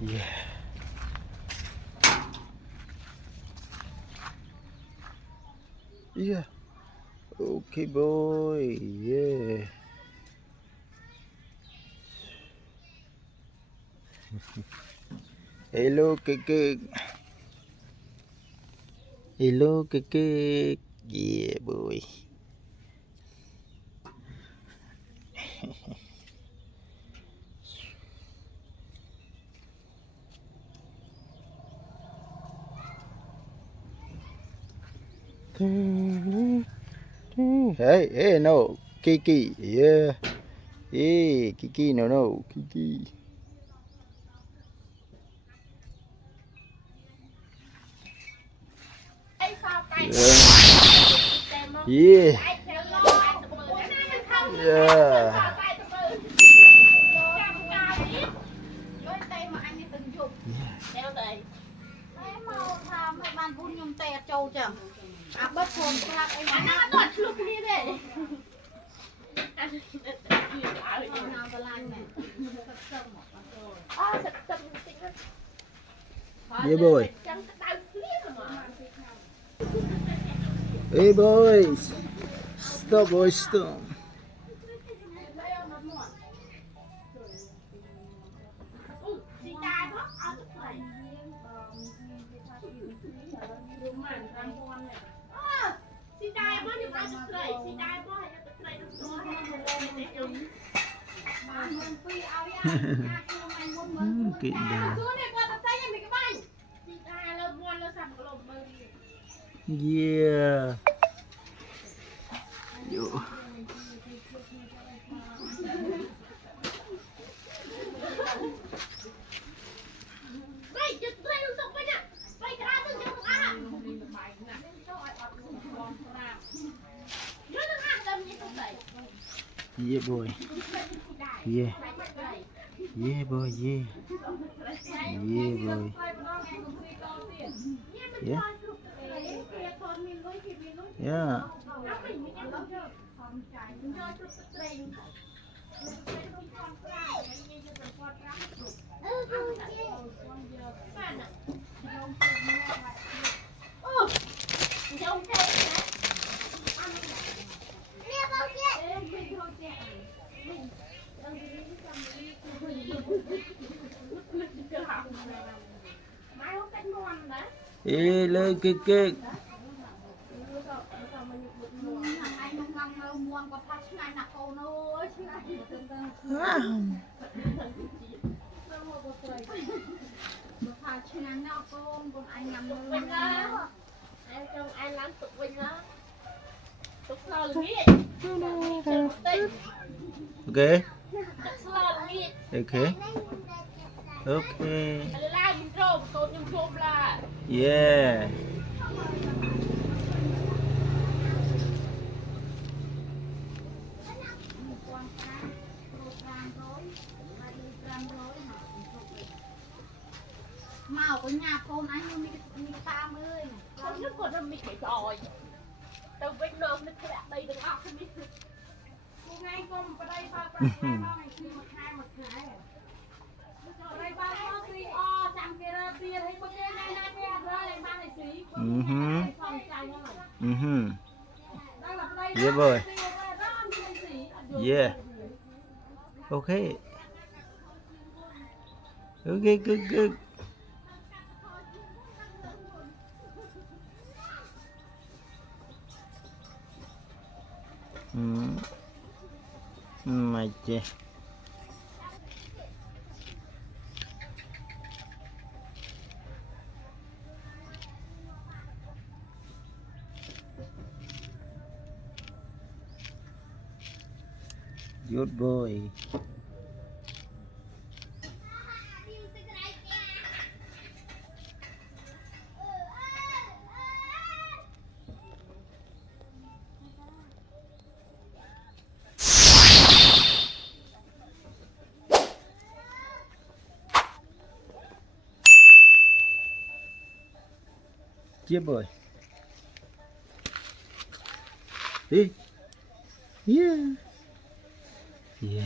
Yeah. Yeah. Okay, boy. Yeah. Hello, Kiki. Hello, Kiki. Yeah, boy. Hey, no. Kiki. Yeah. Hey, Kiki, no. Kiki. Yeah. Yeah. Yeah, boy. Hey, boys. Stop, boys, stop. Kệ bà. Yeah. Yo. Yeah, boy. Yeah. Yeah, boy. Yeah. Yeah, boy. Yeah. Yeah. Ê, lơ kê kê. Okay. Okay. Okay. Yeah. Màu của nhà con anh mi tam ơi không nhất còn mình phải rồi tao bên nôm nó lại đây đừng ọc không biết cô ngay con vào đây ba này khi một hai đây ba nó đi o chạm kia ra tiền hay một cái này rồi ba này xí Yeah, boy. Yeah. Okay. Okay, good, good. Mày chè. Good boy. Yeah, boy. Hey. Yeah. Yeah.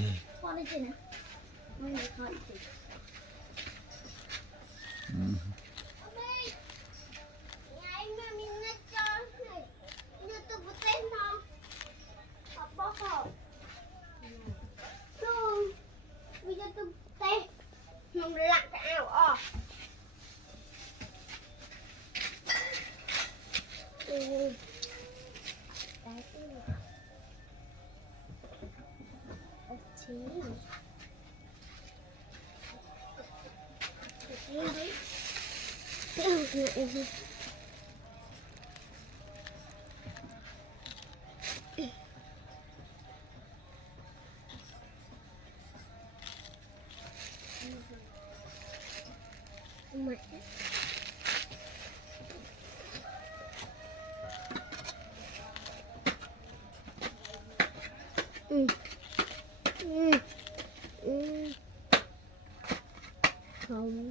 không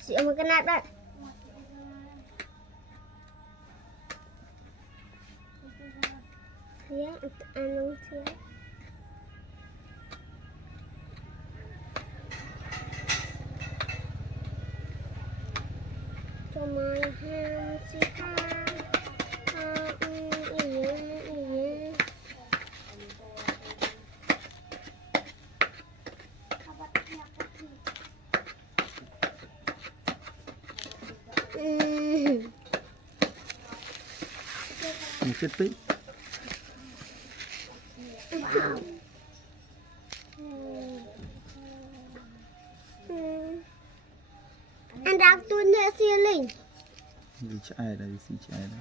xịu một cái nát đấy phía ăn luôn phía cho mày ham chi ha chết tí anh đang tuôn nhẹ xia linh gì chạy đây gì chạy đây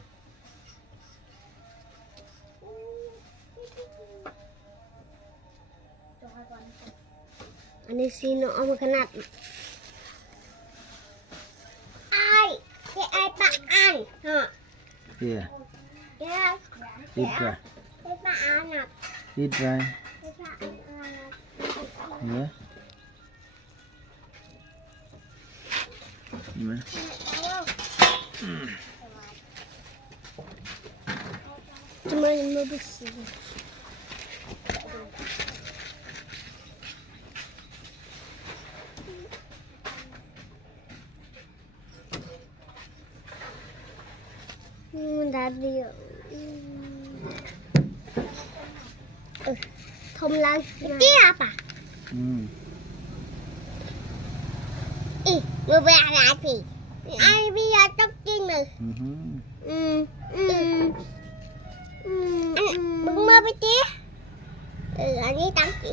anh đi xin nó ông cái nát ai cái ai bạn ăn hả yeah yes ít ra cái bạn ăn à ít ra cái bạn ăn à yeah cuma 15 Dari thông lan kia apa? Người về lại thì ai bây giờ tóc tiên này. Bưng mơ với tía. Anh ấy tắm chị.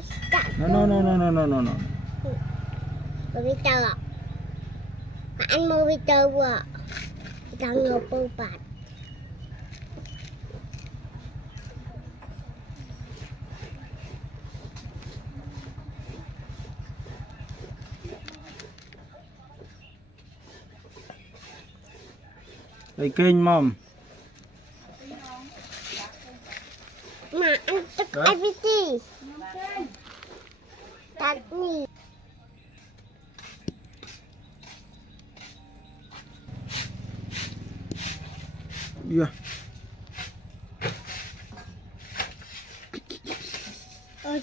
No. Bởi vì chờ ạ. Mà anh mơ với chờ vừa. Chờ ngồi bông bạc. Đây kênh mom mà anh tức ai biết gì đặt gì yeah.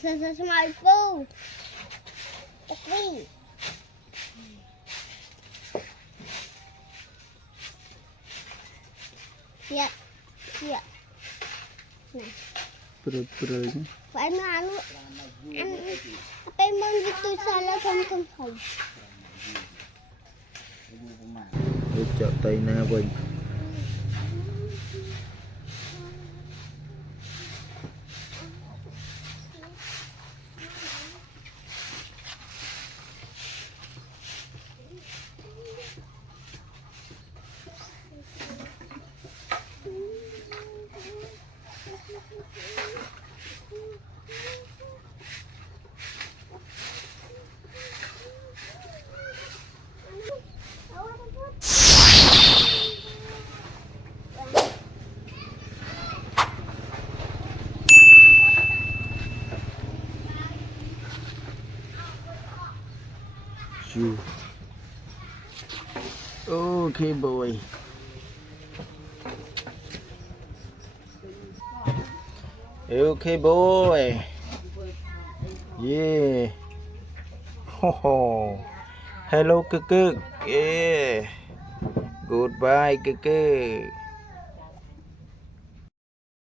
Sa smartphone đặt đi dạ này Perut phải mà anh bên bên tôi sao nó không Để chợ Tây Na Bình you. Okay, boy. Okay, boy. Yeah. Oh. Hello, Keke. Yeah. Goodbye, Keke.